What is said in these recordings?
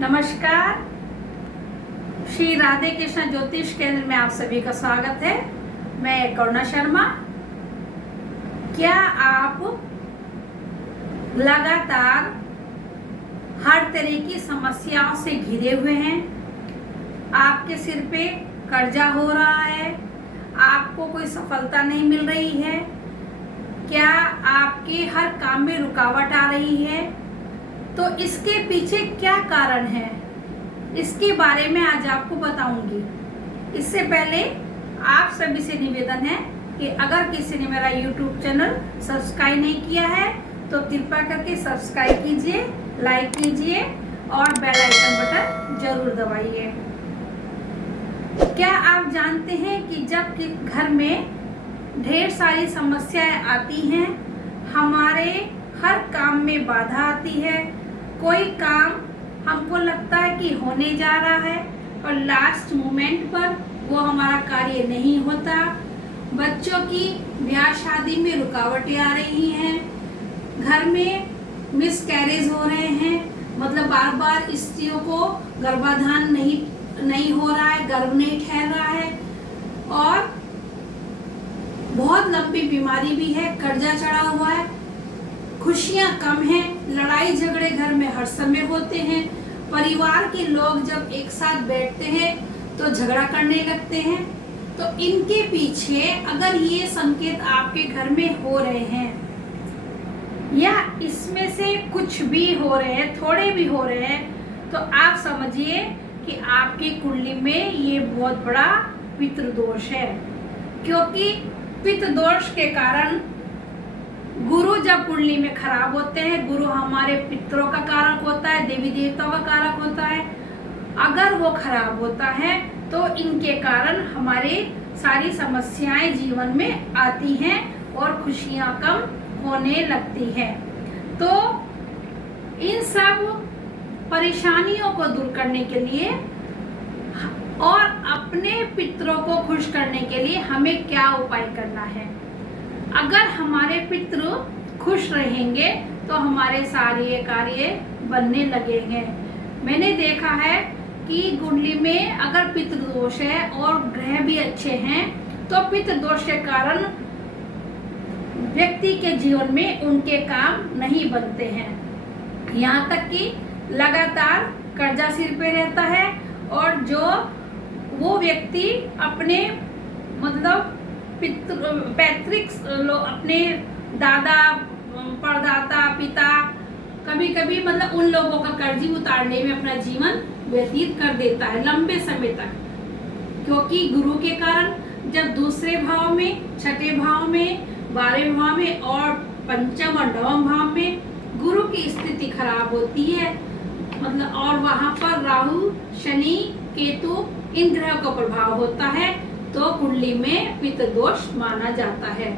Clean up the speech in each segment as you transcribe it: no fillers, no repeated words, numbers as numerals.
नमस्कार। श्री राधे कृष्ण ज्योतिष केंद्र में आप सभी का स्वागत है। मैं करुणा शर्मा। क्या आप लगातार हर तरह की समस्याओं से घिरे हुए हैं? आपके सिर पे कर्जा हो रहा है, आपको कोई सफलता नहीं मिल रही है, क्या आपके हर काम में रुकावट आ रही है? तो इसके पीछे क्या कारण है, इसके बारे में आज आपको बताऊंगी। इससे पहले आप सभी से निवेदन है कि अगर किसी ने मेरा YouTube चैनल सब्सक्राइब नहीं किया है तो कृपया करके सब्सक्राइब कीजिए, लाइक कीजिए और बेल आइकन बटन जरूर दबाइए। क्या आप जानते हैं कि जब घर में ढेर सारी समस्याएं आती हैं, हमारे हर काम में बाधा आती है, कोई काम हमको लगता है कि होने जा रहा है और लास्ट मोमेंट पर वो हमारा कार्य नहीं होता, बच्चों की ब्याह शादी में रुकावटें आ रही हैं, घर में मिसकैरेज हो रहे हैं, मतलब बार बार स्त्रियों को गर्भाधान नहीं हो रहा है, गर्भ नहीं ठहर रहा है और बहुत लंबी बीमारी भी है, कर्जा चढ़ा हुआ है, खुशियां कम हैं, लड़ाई झगड़े घर में हर समय होते हैं, परिवार के लोग जब एक साथ बैठते हैं तो झगड़ा करने लगते हैं। तो इनके पीछे अगर ये संकेत आपके घर में हो रहे हैं या इसमें से कुछ भी हो रहे हैं, थोड़े भी हो रहे हैं, तो आप समझिए कि आपकी कुंडली में ये बहुत बड़ा पितृ दोष है। क्योंकि पितृ दोष के कारण गुरु जब कुंडली में खराब होते हैं, गुरु हमारे पितरों का कारक होता है, देवी देवताओं का कारक होता है, अगर वो खराब होता है तो इनके कारण हमारे सारी समस्याएं जीवन में आती हैं और खुशियां कम होने लगती हैं। तो इन सब परेशानियों को दूर करने के लिए और अपने पितरों को खुश करने के लिए हमें क्या उपाय करना है? अगर हमारे पितृ खुश रहेंगे तो हमारे सारे कार्य बनने लगेंगे। मैंने देखा है कि कुंडली में अगर पितृ दोष है और ग्रह भी अच्छे हैं तो पितृ दोष के कारण व्यक्ति के जीवन में उनके काम नहीं बनते हैं। यहाँ तक कि लगातार कर्जा सिर पे रहता है और जो वो व्यक्ति अपने मतलब पैतृक अपने दादा परदाता पिता कभी कभी मतलब उन लोगों का कर्ज उतारने में अपना जीवन व्यतीत कर देता है लंबे समय तक। क्योंकि गुरु के कारण जब दूसरे भाव में, छठे भाव में, 12वें भाव में और पंचम और नवम भाव में गुरु की स्थिति खराब होती है, मतलब और वहां पर राहु शनि केतु इन ग्रहों का प्रभाव होता है तो कुंडली में पितृ दोष माना जाता है।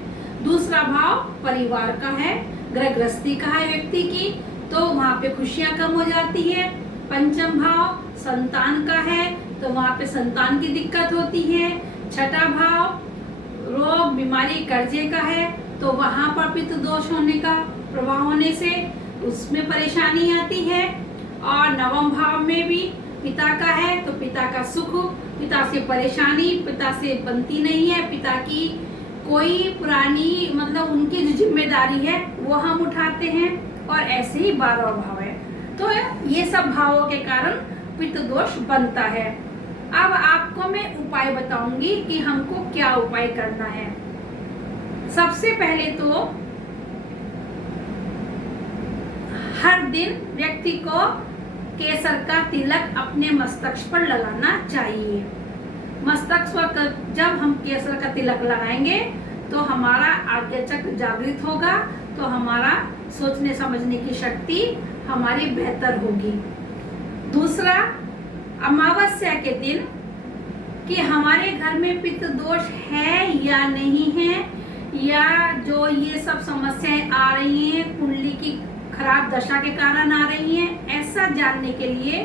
दूसरा भाव परिवार का है, ग्रह गृहस्थी का है व्यक्ति की, तो वहाँ पे खुशियां कम हो जाती है। पंचम भाव संतान का है तो वहाँ पे संतान की दिक्कत होती है। छठा भाव रोग बीमारी कर्जे का है तो वहाँ पर पितृ दोष होने का प्रभाव होने से उसमें परेशानी आती है। और नवम भाव में भी पिता का है तो पिता का सुख, पिता से परेशानी पिता से बनती नहीं है, पिता की कोई पुरानी मतलब उनकी जो जिम्मेदारी है वो हम उठाते हैं। और ऐसे ही 12वां भाव है तो ये सब भावों के कारण पितृ दोष बनता है। अब आपको मैं उपाय बताऊंगी कि हमको क्या उपाय करना है। सबसे पहले तो हर दिन व्यक्ति को केसर का तिलक अपने मस्तक पर लगाना चाहिए। मस्तक पर जब हम केसर का तिलक लगाएंगे तो हमारा आज्ञा चक्र जागृत होगा, तो हमारा सोचने समझने की शक्ति हमारी बेहतर होगी। दूसरा, अमावस्या के दिन कि हमारे घर में पितृ दोष है या नहीं है, या जो ये सब समस्याएं आ रही हैं कुंडली की खराब दशा के कारण आ रही हैं, ऐसा जानने के लिए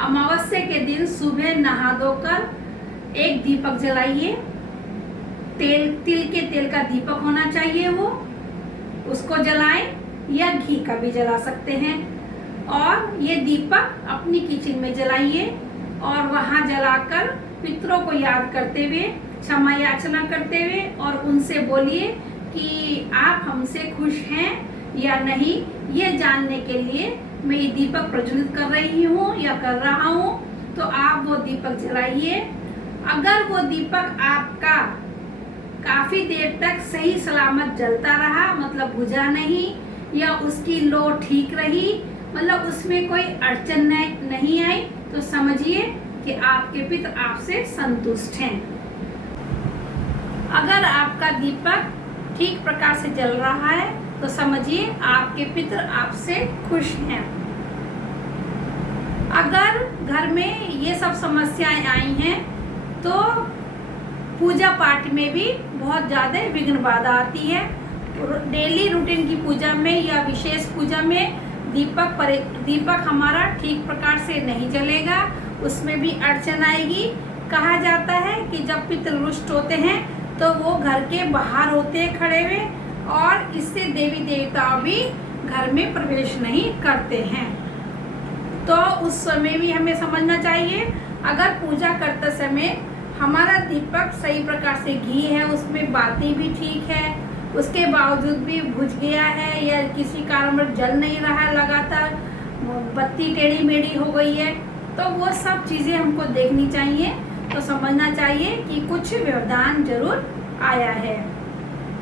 अमावस्या के दिन सुबह नहा धोकर एक दीपक जलाइए। तिल के तेल का दीपक होना चाहिए, वो उसको जलाएं या घी का भी जला सकते हैं। और ये दीपक अपनी किचन में जलाइए और वहाँ जलाकर पितरों को याद करते हुए, क्षमा याचना करते हुए और उनसे बोलिए कि आप हमसे खुश हैं या नहीं, ये जानने के लिए मैं ये दीपक प्रज्वलित कर रही हूँ या कर रहा हूँ। तो आप वो दीपक जलाइए। अगर वो दीपक आपका काफ़ी देर तक सही सलामत जलता रहा, मतलब बुझा नहीं या उसकी लो ठीक रही, मतलब उसमें कोई अड़चन नहीं आई, तो समझिए कि आपके पितर आपसे संतुष्ट हैं। अगर आपका दीपक ठीक प्रकार से जल रहा है तो समझिए आपके पितर आपसे खुश हैं। अगर घर में ये सब समस्याएं आई हैं तो पूजा पाठ में भी बहुत ज़्यादा विघ्न बाधा आती है। डेली रूटीन की पूजा में या विशेष पूजा में दीपक हमारा ठीक प्रकार से नहीं जलेगा, उसमें भी अड़चन आएगी। कहा जाता है कि जब पितर रुष्ट होते हैं तो वो घर के बाहर होते हैं खड़े हुए, और इससे देवी देवता भी घर में प्रवेश नहीं करते हैं। तो उस समय भी हमें समझना चाहिए, अगर पूजा करते समय हमारा दीपक सही प्रकार से घी है, उसमें बाती भी ठीक है, उसके बावजूद भी बुझ गया है या किसी कारणवश जल नहीं रहा है, लगातार बत्ती टेढ़ी मेढ़ी हो गई है, तो वो सब चीज़ें हमको देखनी चाहिए। तो समझना चाहिए कि कुछ व्यवधान जरूर आया है।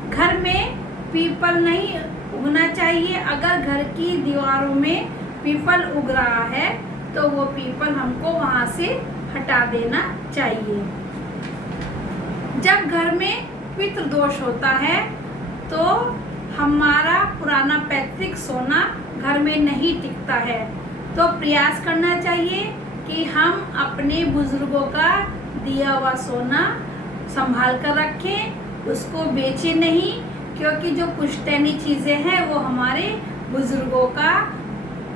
घर में पीपल नहीं उगना चाहिए। अगर घर की दीवारों में पीपल उग रहा है तो वो पीपल हमको वहाँ से हटा देना चाहिए। जब घर में पितृदोष होता है तो हमारा पुराना पैतृक सोना घर में नहीं टिकता है, तो प्रयास करना चाहिए कि हम अपने बुजुर्गों का दिया हुआ सोना संभाल कर रखें, उसको बेचें नहीं, क्योंकि जो पुश्तैनी चीज़ें हैं वो हमारे बुजुर्गों का,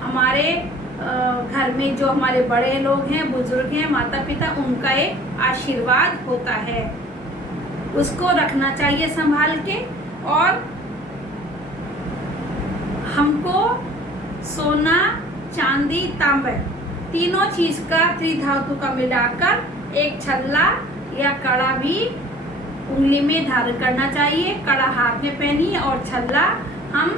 हमारे घर में जो हमारे बड़े लोग हैं, बुजुर्ग हैं, माता पिता, उनका एक आशीर्वाद होता है, उसको रखना चाहिए संभाल के। और हमको सोना, चांदी, तांबे तीनों चीज का, त्रिधातु का मिलाकर एक छल्ला या कड़ा भी उंगली में धारण करना चाहिए। कड़ा हाथ में पहनिए और छल्ला हम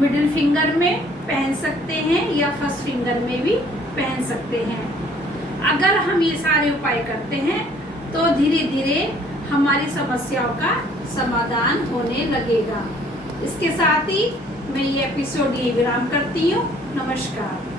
मिडिल फिंगर में पहन सकते हैं या फर्स्ट फिंगर में भी पहन सकते हैं। अगर हम ये सारे उपाय करते हैं तो धीरे धीरे हमारी समस्याओं का समाधान होने लगेगा। इसके साथ ही मैं ये एपिसोड विराम करती हूँ। नमस्कार।